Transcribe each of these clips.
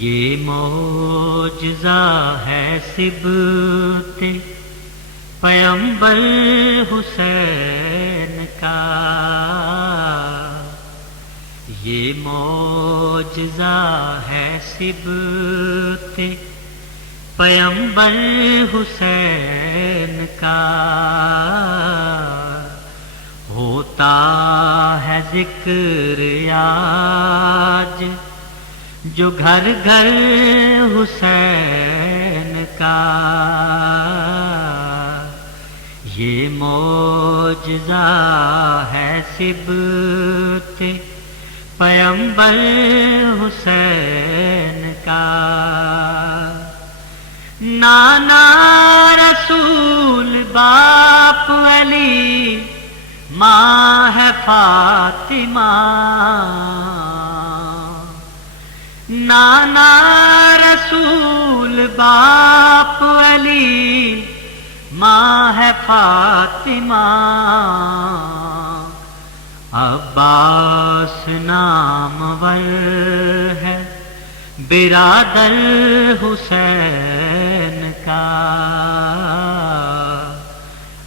یہ معجزہ ہے سبط پیغمبر حسین کا، یہ معجزہ ہے سبط پیغمبر حسین کا، ہوتا ہے ذکر آج جو گھر گھر حسین کا، یہ معجزہ ہے سبط پیغمبر حسین کا، نانا رسول باپ علی ماں ہے فاطمہ، نانا رسول باپ علی ماں ہے فاطمہ، عباس نامور ہے برادر حسین کا،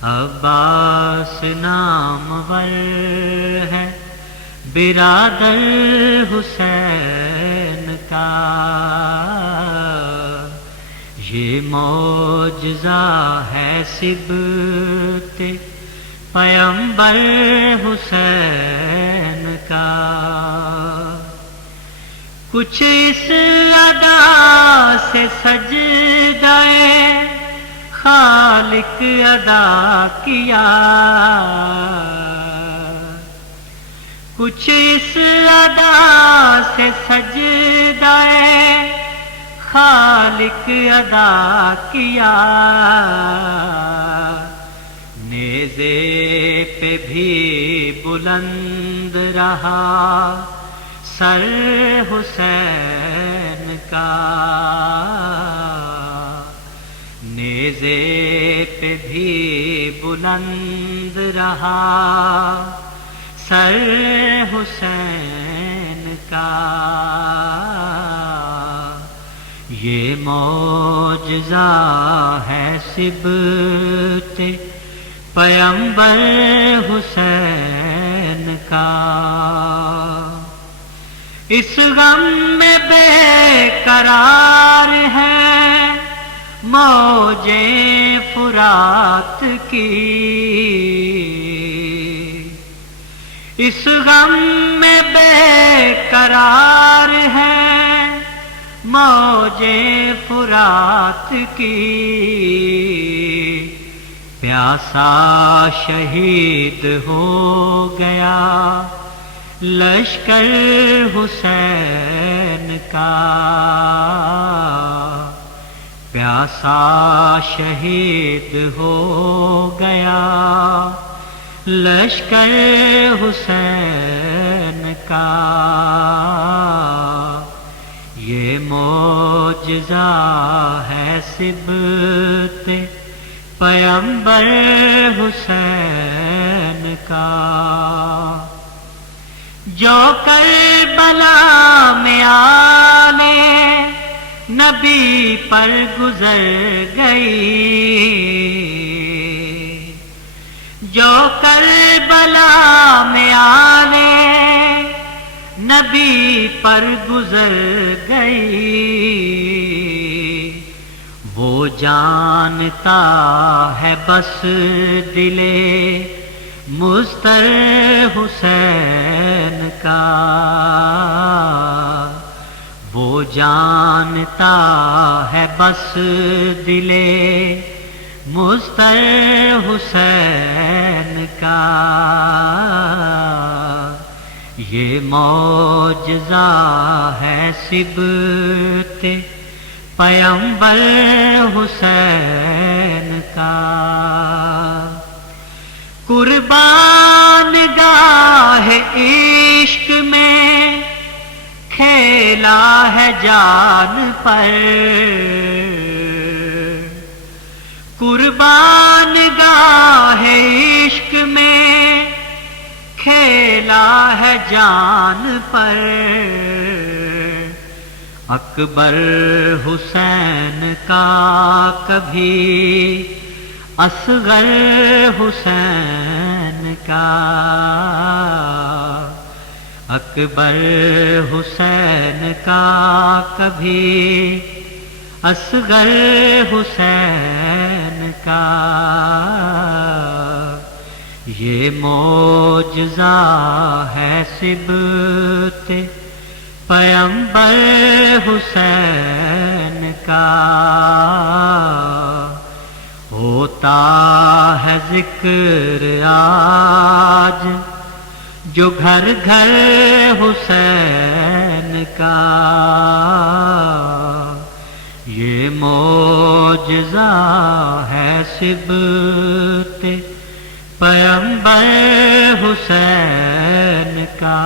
عباس نامور ہے برادر حسین کا، یہ معجزہ ہے سبط پیغمبر حسین کا، کچھ اس ادا سے سجدہ خالق ادا کیا، کچھ اس ادا سے سجدہ خالق ادا کیا، نیزے پہ بھی بلند رہا سر حسین کا، نیزے پہ بھی بلند رہا سر حسین کا، یہ معجزہ ہے سبط پیغمبر حسین کا، اس غم میں بے قرار ہے موجیں فرات کی، اس غم میں بے قرار ہے موجیں فرات کی، پیاسا شہید ہو گیا لشکر حسین کا، پیاسا شہید ہو گیا لشکر حسین کا، یہ معجزہ ہے سبط پیغمبر حسین کا، جو کربلا میں آنے نبی پر گزر گئی، جو کربلا میں آنے نبی پر گزر گئی، وہ جانتا ہے بس دل مضطر حسین کا، وہ جانتا ہے بس دل مضطر حسین کا، یہ معجزہ ہے سبط پیغمبر حسین کا، قربان گاہ عشق میں کھیلا ہے جان پر، قربان گاہ عشق میں کھیلا ہے جان پر، اکبر حسین کا کبھی اصغر حسین کا، اکبر حسین کا کبھی اصغر حسین کا، یہ معجزہ ہے سبط پیغمبر حسین کا، ہوتا ہے ذکر آج جو گھر گھر حسین کا، یہ معجزہ ہے سبط پیغمبر حسین کا۔